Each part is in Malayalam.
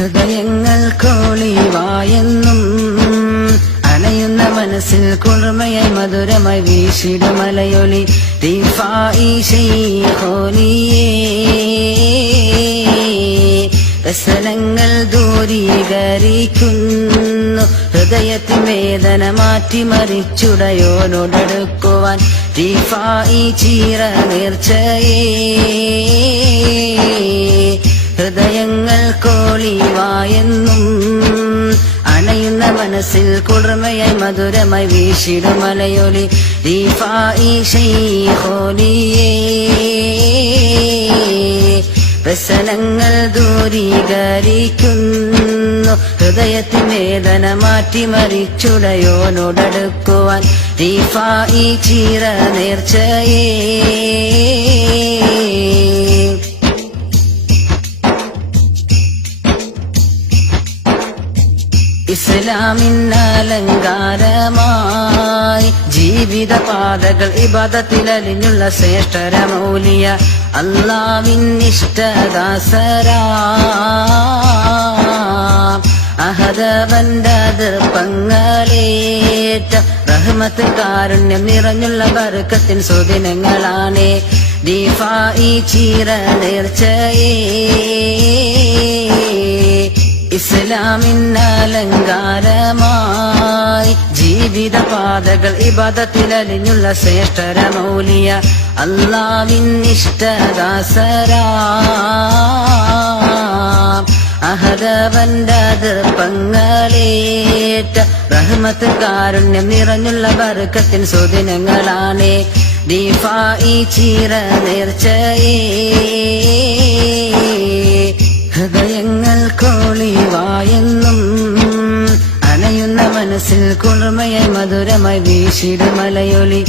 ഹൃദയങ്ങൾ കോളിവായെന്നും അണയുന്ന മനസ്സിൽ കുളിർമയായി മധുരമായി വീശിട മലയൊലി വ്യസനങ്ങൾ ദൂരീകരിക്കുന്നു. ഹൃദയത്തിൻ വേദന മാറ്റിമറിച്ചുടയോനോടടുക്കുവാൻ ദീഫായി ചീറ നേർച്ചയേ ഹൃദയങ്ങൾ കോളിവായെന്നും അണയുന്ന മനസ്സിൽ കുളിർമയായി മധുരമായി വീശിടും മലയൊലി. വ്യസനങ്ങൾ ദൂരീകരിക്കുന്നു. ഹൃദയത്തിൻ വേദന മാറ്റി മറിച്ചുടയോനോടടുക്കുവാൻ ദീഫായി ചീറ നേർച്ചയേ. ഇസ്ലാമിന്നലങ്കാരമായി ജീവിത പാതകൾ ഇബാദത്തിലലിഞ്ഞുള്ള ശ്രേഷ്ഠരമൂലിയ അള്ളാവിൻ ഇഷ്ടദാസരാ അഹദവന്റെ അതിർപ്പങ്ങളേറ്റ റഹ്മത്ത് കാരുണ്യം നിറഞ്ഞുള്ള ബർക്കത്തിൻ സുദിനങ്ങളാണേ. ദീഫായി ചീര നേർച്ചയേ. ഇസ്ലാമിന്നലങ്കാരമായി ജീവിത പാതകൾ ഇബാദത്തിലലിഞ്ഞുള്ള ശ്രേഷ്ഠര മൗലിയ ഇഷ്ടദാസരാ. അഹദവന്റെ അതിർപ്പങ്ങളേറ്റ റഹ്മത്ത് കാരുണ്യം നിറഞ്ഞുള്ള വർക്കത്തിൻ സുദിനങ്ങളാണ്. ചീര നേർച്ചയേ. ഹൃദയങ്ങൾ മനസ്സിൽ കുളിർമയായി മധുരമായി വീശിട മലയൊലി.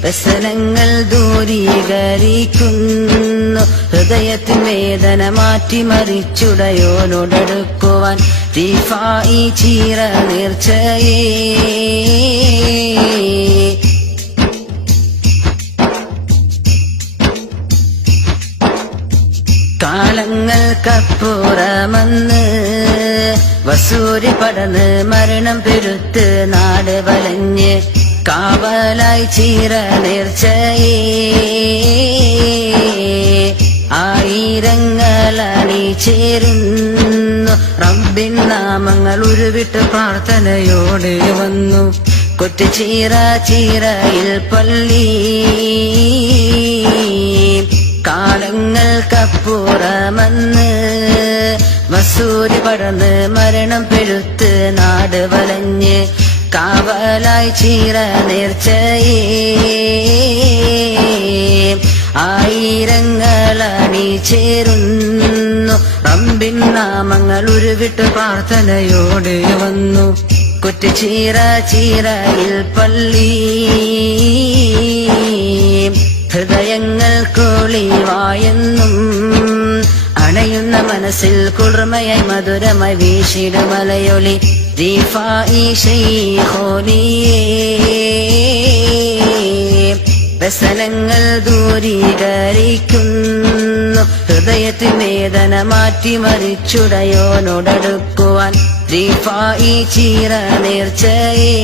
വ്യസനങ്ങൾ ദൂരീകരിക്കുന്നു. ഹൃദയത്തിൻ വേദന മാറ്റി മാറ്റിമറിച്ചുടയോനോടടുക്കുവാൻ ദീഫായി ചീറ നേർച്ചയേ. കാലങ്ങൾക്കപ്പുറമെന്ന് വസൂരി പടന്ന് മരണം പെരുത്ത് നാട് വലഞ്ഞ് കാവലായി ചീര നേർച്ചയേ. ആയിരങ്ങളണി ചേരുന്നു. റബ്ബിൻ നാമങ്ങൾ ഉരുവിട്ട് പ്രാർത്ഥനയോടെ വന്നു. കൊറ്റുചീറ ചീറയിൽ പള്ളി. കാലങ്ങൾക്കപ്പുറമെന്ന് വസൂരി പടന്ന് മരണം പെഴുത്ത് നാട് വലഞ്ഞ് കാവലായി ചീറ നേർച്ചയേ. ആയിരങ്ങളണി ചേരുന്നു. റമ്പിൻ നാമങ്ങൾ ഉരുവിട്ട് പ്രാർത്ഥനയോടെ വന്നു. കുറ്റുചീറ ചീറയിൽ പള്ളി കുളിർമയായി മധുരമായി വീശിടും മലയൊളി വ്യസനങ്ങൾ ദൂരീകരിക്കുന്നു. ഹൃദയത്തിൽ വേദന മാറ്റിമറിച്ചുടയോനോടടുക്കുവാൻ ദീപായി ചീറ നേർച്ചയേ.